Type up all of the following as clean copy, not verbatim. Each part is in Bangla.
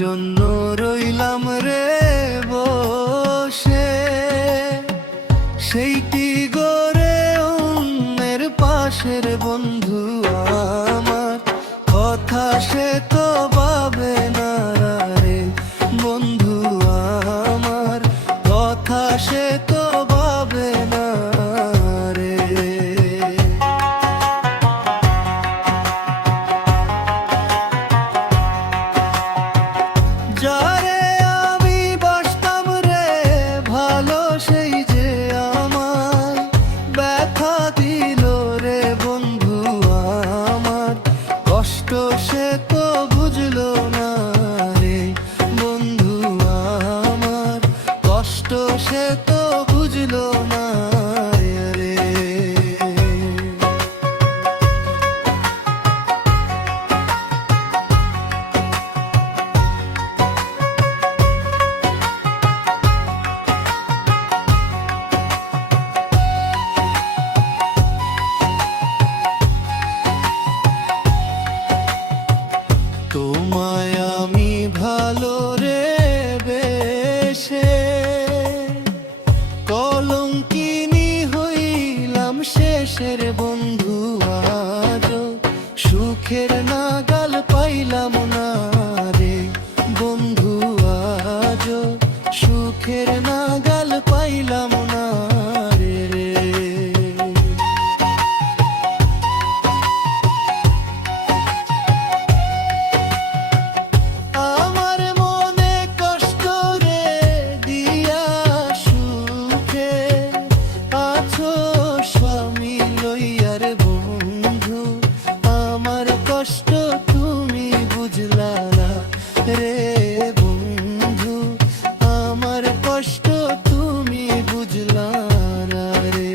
জন্য রইলাম রে বসে, সেইটি গড়ে অন্যের পাশের বন্ধু আমার কথা সে তো ভাবে না রে বন্ধু আমার কথা সে তো ভাবে না রে। যারে আমি বাসতাম রে ভালো সেই যে আমায় ব্যথা দিল রে বন্ধু আমার কষ্ট সে তো বুঝলো না রে বন্ধু আমার কষ্ট সে তো বুঝলো না রে। তোমায় আমি ভালো রে বেশে কলঙ্কিনী হইলাম শেষের বন্ধু আজও সুখের নাগাল পাইলাম না রে বন্ধু আজও সুখের নাগাল পাইলাম না রে। আমার মনে কষ্ট রে দিয়া সুখে আছো স্বামী লইয়া রে বন্ধু আমার কষ্ট তুমি বুঝলা না রে বন্ধু আমার কষ্ট তুমি বুঝলা না রে।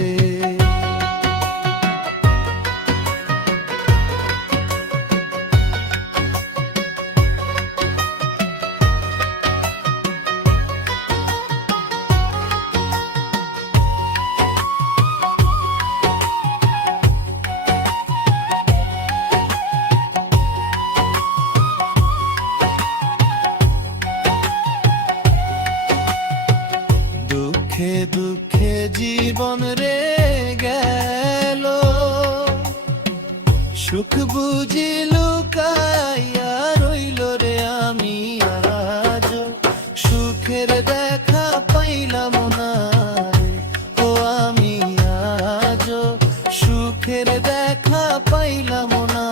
দুঃখে দুঃখে জীবন রে গেল সুখ বুঝি লুকাইয়া রইল রে আমি আজ সুখের দেখা পাইলাম না রে ও আমি আজ সুখের দেখা পাইলাম না।